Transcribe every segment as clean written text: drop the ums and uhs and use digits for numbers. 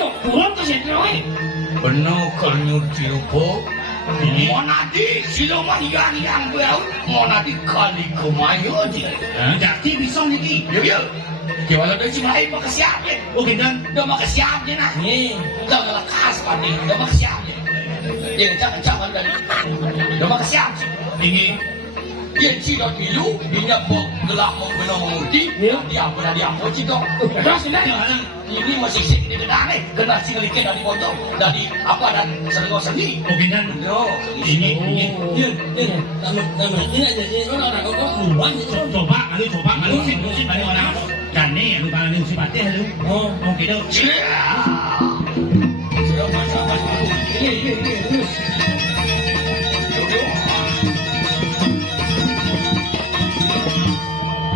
kok turun ke sentroe. Bener kenyut diupo. Monadi siluman yang bau. Monadi kali kemayo dia. Jadi bisa niki. Yo. Gimana dari si lain mau kesiap ya? Oh gendang. Udah mau kesiap ya nah. Udah mau lekas padi. Udah mau kesiap ya. Ya jangan dari. Udah mau kesiap sih. Ini. Dia cina dulu. Dia mau gelap mau menunggu. Dia mau cina. Terus ini masih sih di gedane. Kena si ngelikit dari foto. Dari apa dan seni. Oh gendang. Yo. Ini. Ini aja sih. Orang kok luan. Coba sih balik orang. Kane lu balik si pate lu. Oh gitu. Sudah macam ini.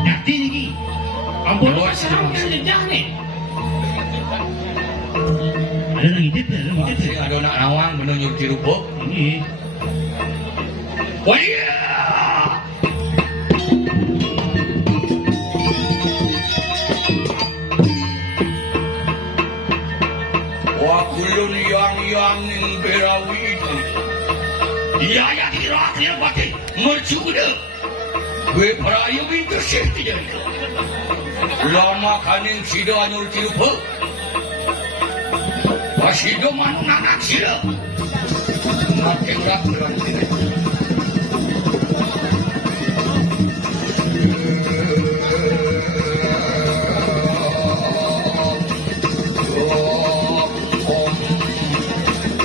Jadi niki. Ampun sekarang jejak nih. Ada nang idit ya, Ada anak awang menunjuk di rupo. Ini. Wah iya. Wakulun yang berawi itu. Iya ya kira-kira pati mercuda. Gue perayu itu sih tidak. Lama kanin sido anul tirupa. Pasido manu nanak sido. Makin rak berarti.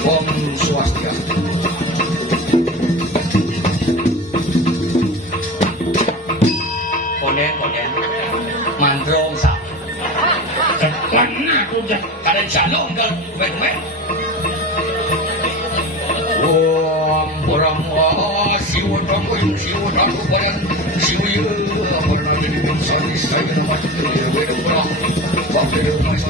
Om Swastiastu. Konen mantra sa. Karena aku jak Kada jalong dal wen. Om Brahma Siwa Brahma Siwa Brahma Badan Siwa Brahma jadi sani saya nama dia wen Brahma. Bakal mas.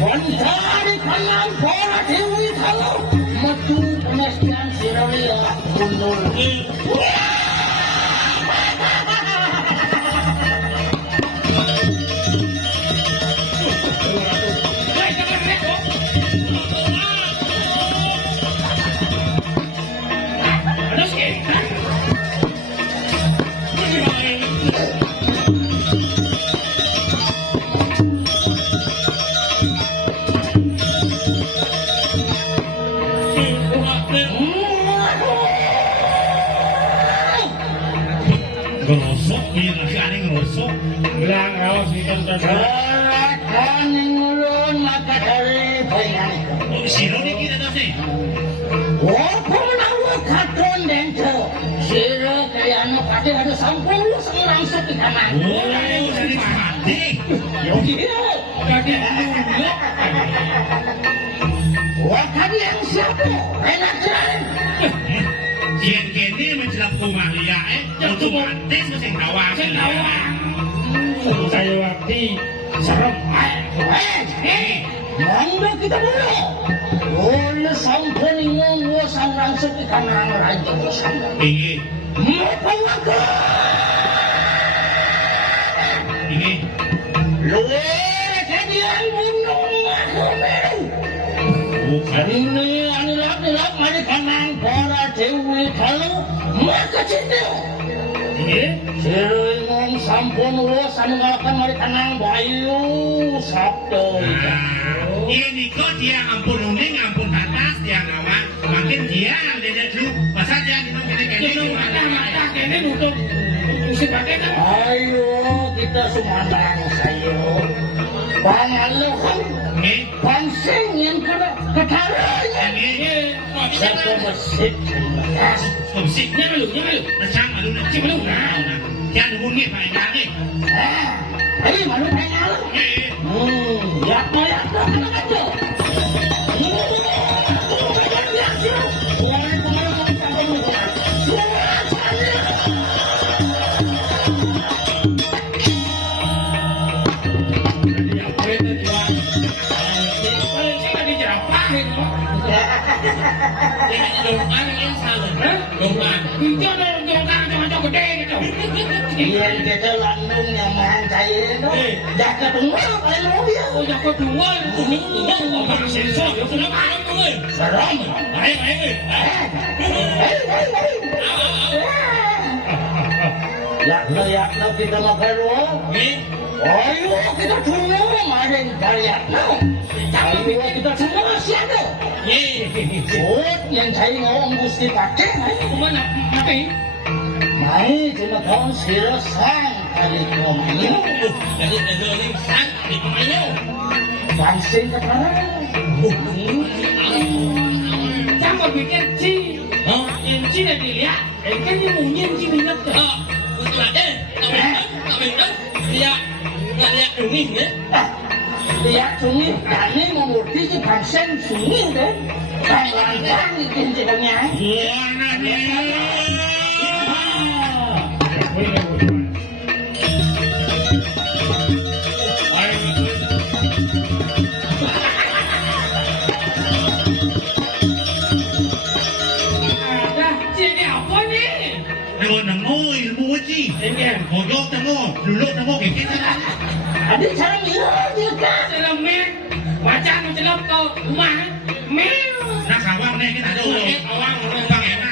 Mencari kanan para dewi kalau metu penestian siralia mundur. Ngelosok, iya nasi aneh ngelosok. Bilang awas di tempat. Kaning ulun maka dari bayan. Oh, siro ni kita dah sih. Walaupun menawa katron dento, siro kaya anu kade ada sampul langsung di kanan. Oh, dari dari mati. Yogi dia. Kaki dulu. Wah kade yang siapa? Enak jalan. Kian kini menjelak kumalia untuk mantis mesin awang. Saya waktu serem. Mangga kita dulu. Oleh sampai ngomong langsung di kanan raja bersama. Ini. Apa lagi? Ini. Luar kejadian gunung aku meru. Bukan. Ini anilap mari kanan para dewi kalau maka cinta. Ini. Sering sampun urusan ngalakan mari kanang bayu sabdo. Ini kok dia ampun uning, ampun batas, dia ngawang, makin dia dia tu pasal dia kita kene mata kene nutup musik pakai kan. Ayo kita sumandang sayo. Pangalu kan. Pansing yang kena ketaranya. Satu musik. Musiknya malu. Macam malu. Jangan bunyi banyak ni. Ini malu banyak lu. Ya kena kacau. Iya, kita landung yang mencair itu. Jaga tunggu, kalau dia. Oh, jaga tunggu, orang sensor, dia sudah malam tu. Seram. Baik. Yak kita makan dulu. Ayo kita tunggu, main kalian. Ayo kita tunggu siapa? Oh, yang cari ngomong mesti pakai. Mana pakai? Mai cuma kau sirasang kali kau main. Jadi ini sang kali kau main. Pansing sekarang. Jangan bikin ci. Yang ci dah dilihat. Kan yang mungkin ci minat tu. Betul ada. Lihat ini ni. Lihat sunyi. Kami mengerti ci pansing sunyi tu. Kan ikan cikanya. Warna ni. Hojok tengok, duluk tengok kita. Ada cara mira juga. Dalam meh, macam dalam kau rumah meh. Nak awang ni kita ada awang bang enak.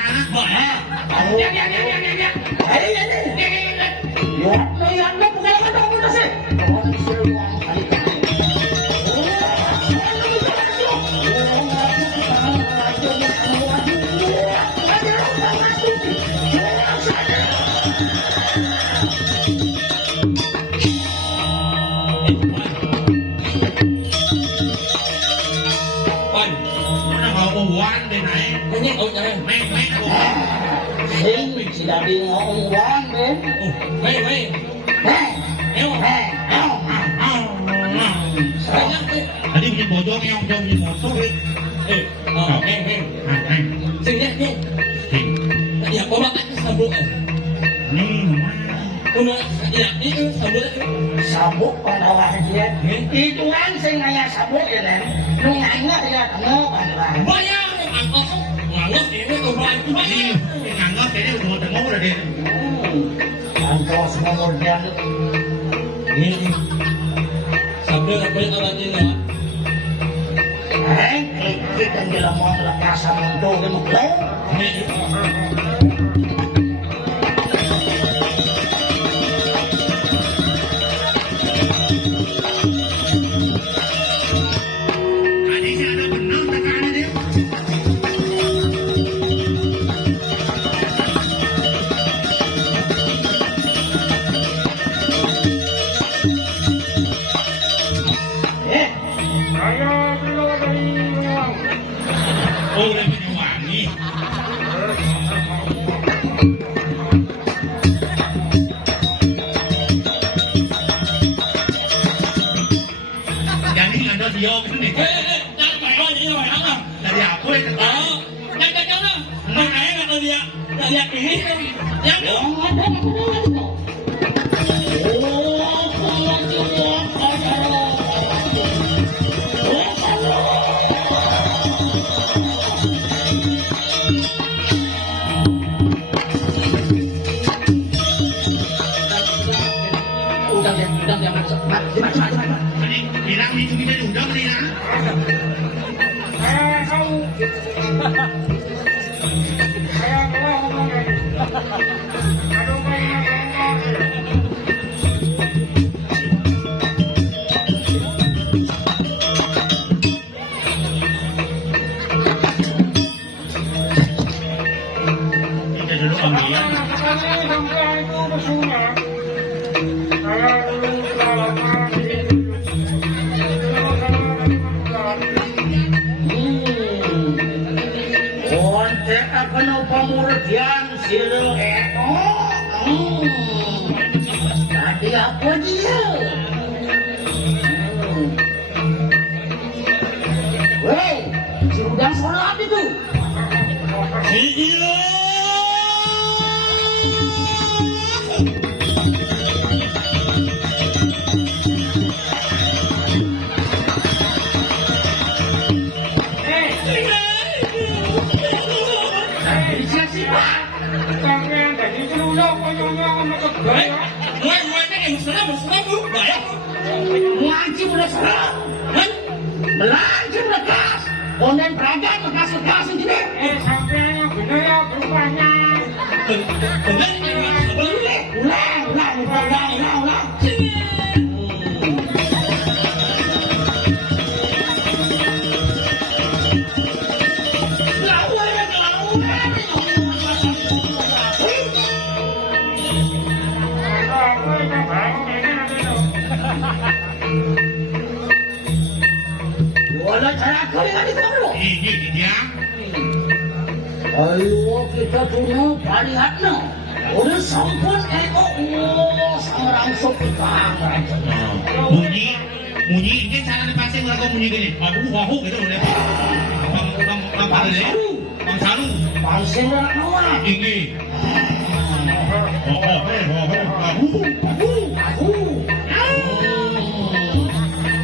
Ya. Lihat bukan ada apa sih. Orang seruang kali. Tidak bingung uang deh. Tadi punya bojong yang punya motor. Sini ni. Ya, bawa kat sabuk. Ya, itu sabuk. Sabuk pada wajah. Itu kan saya nanya sabuk ya kan. Lu nggak dia tahu kan lah. Banyak angkot ini orang banyak. Angkot ini udah tengok dah dia. Angkot semua organ. Ini sabuk apa yang awak ini? Klik dan dia mau lepasan untuk dia mukul. Bilang itu kita diundang nih ya. ya. Ontek akan pamurtian sila tadi apa dia? Woi, sudah sholat itu. Gila. Ngaji udah serang, belajar udah kelas, konten peragaan bekas-bekas ini. Ulang. Wala cara kau yang ada kamu. Ini dia. Ayo kita tunggu palihatna. Udah sampun seorang sopikang. Bunyi ini cara dipasang lagu bunyi gini. Wahu gitu udah. Bang Saru. Pasien anak kawan. Ini.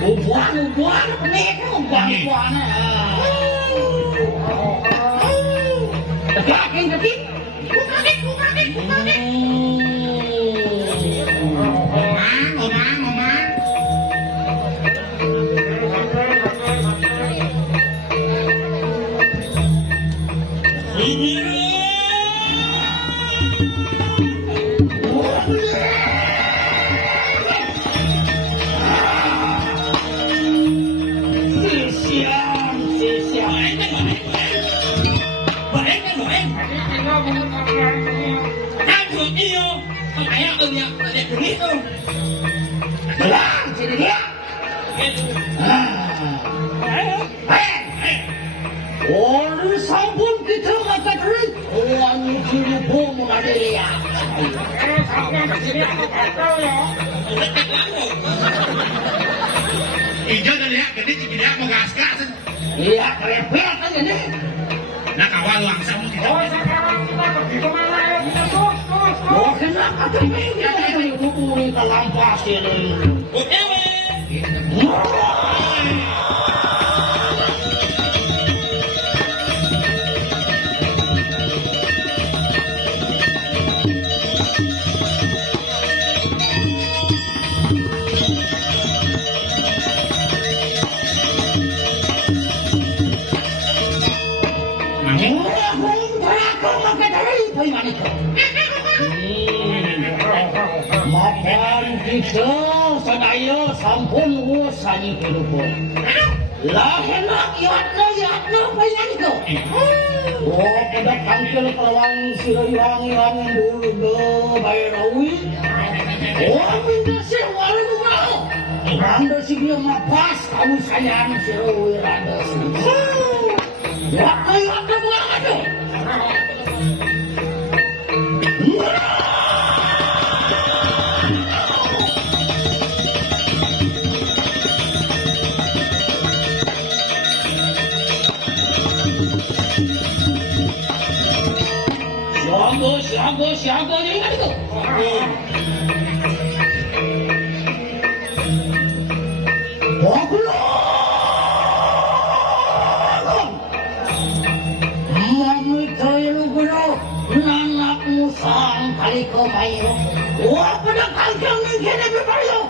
Ubuan, penik, ubuan. Kaki. Omang. Belang, jadi dia. Orang sampun kita kata diri, orang itu bom ada dia. Ijo dah lihat, gede cik dia mau gas. Iya, kerepet aja nih. Nak awal langsung kita. Oh, kenapa katanya dia hubungi ke lampas ini? Makan kita sadaya sampun usani kelupo. Lah enak yatna payan itu. Oh, pada tangkel kelawang sirang dulu do bayarawi. Oh, minta sewa lu mau. Randa si dia mapas kamu sayang sirawi randa si. Yatna buang aduh. Siapa ni ingat itu? Mami tayo bro, nanak mo sang kaliko mayo. Wah, pada kalkang ni kena berpayo.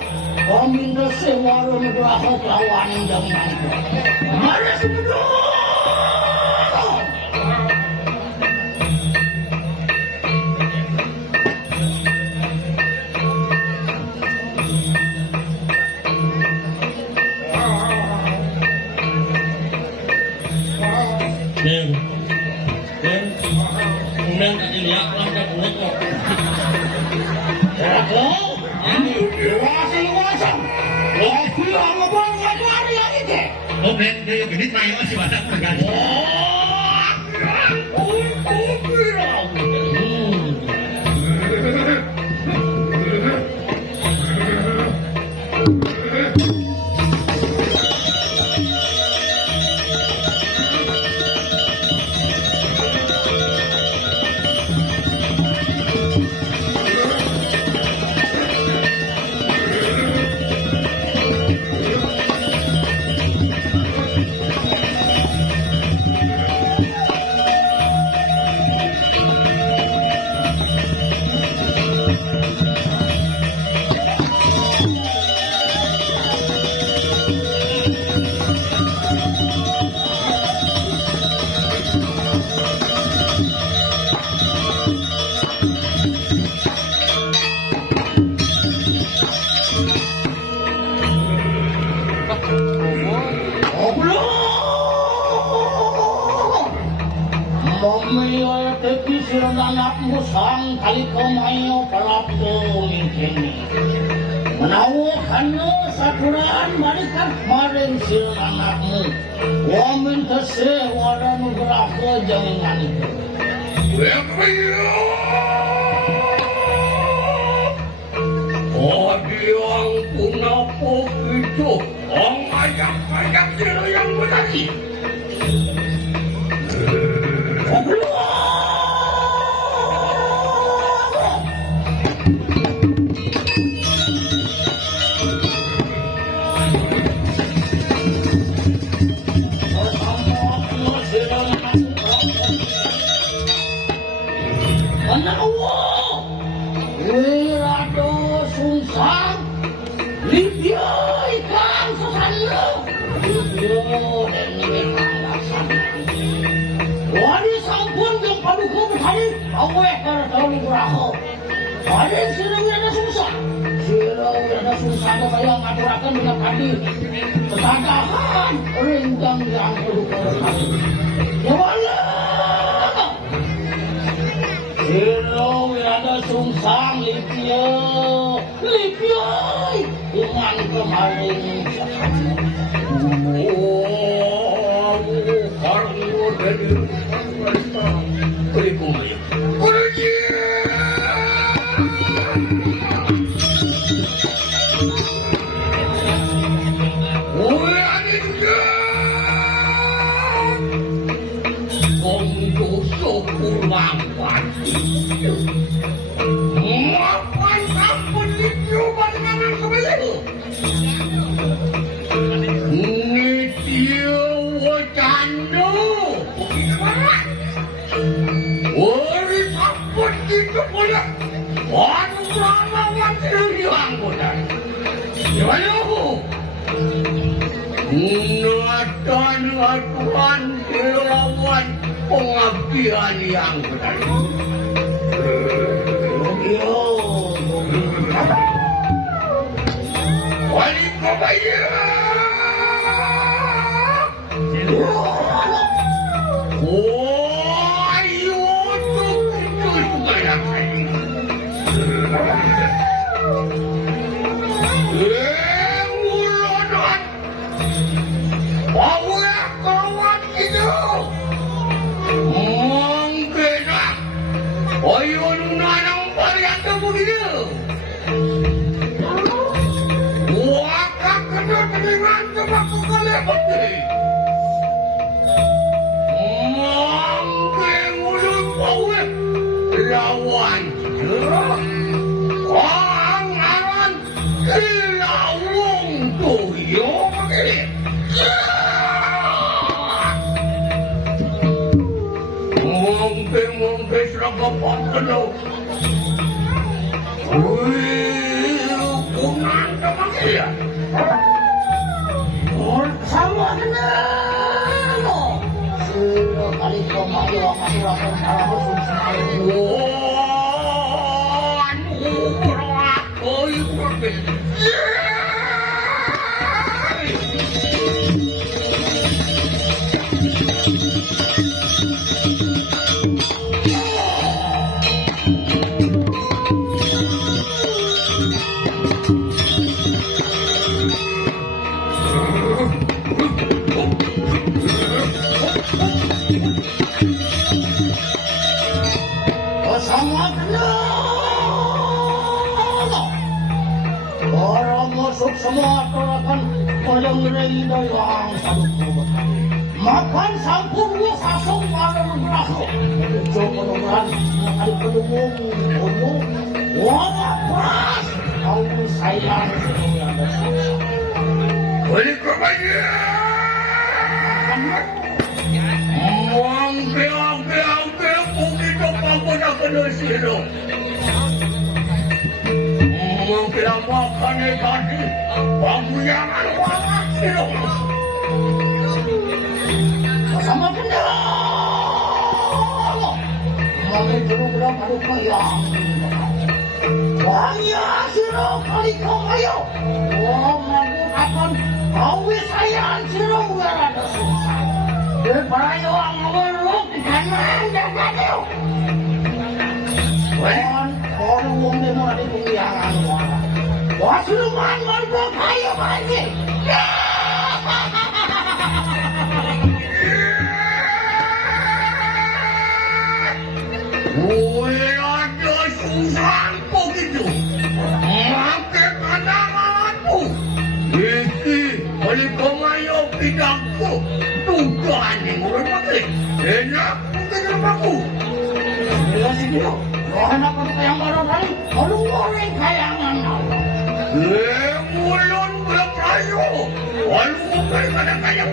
Kami dah sewara berapa lawan yang mana? Mari sebelum. kemudian ini ya langkah pokok. Aku, luasa. Aku yang ngomong hari lagi deh. Oh, dia genit main masih banyak tergantung. Anakmu sang kali kemayo palapto mingkini menawakan saturan balikan kemarin sila anakmu wamin kasih wadan berapa jangan itu yang kenapa itu orang ajak sila yang berani Ada sirang ada susah kaya ngaturakan dengan tadi ketatahan ringgang yang berhukum ya mana sirang ada sungsang lipia dengan kemarin karena dari berikutnya Tuhan dilawan pengabdian yang benar. Wali kebaya. Ayo untuk banyak lawan orang aran lawong tuyo ngombe serangga pakeno hukuman kematian sama kenapa sila kali kemayo masyarakat kalau semua akan menyembelih yang makan sampurnya sasong pada berlaku coba mudah-mudahan ada penumung penuh wala pas kau sayang balik ke banyak Ang kita pagpunta na sila. Ang pinamakan ay kasi, pagbuyangan wala sila. Kasama ka na! Mga tulong lang ano kaya? Wanya sila kalikaw kayo! Huwag magutapan, awis ayan sila wala na sila. Daripada ang marunong kanan dan kanan. Wan, orang wong demo ada pengiangan wala. Wah siluman marunong kayo mandi. Ada susah begitu. Makai pandanganmu. Iki, oleh pemayo bidangku. Tuhan yang orang pakai. Enak mungkin rumahku. Bila sih rohana kata yang baru kali, kalau orang kayangan. Mulun berkayu. Walau bukan kadang-kadang.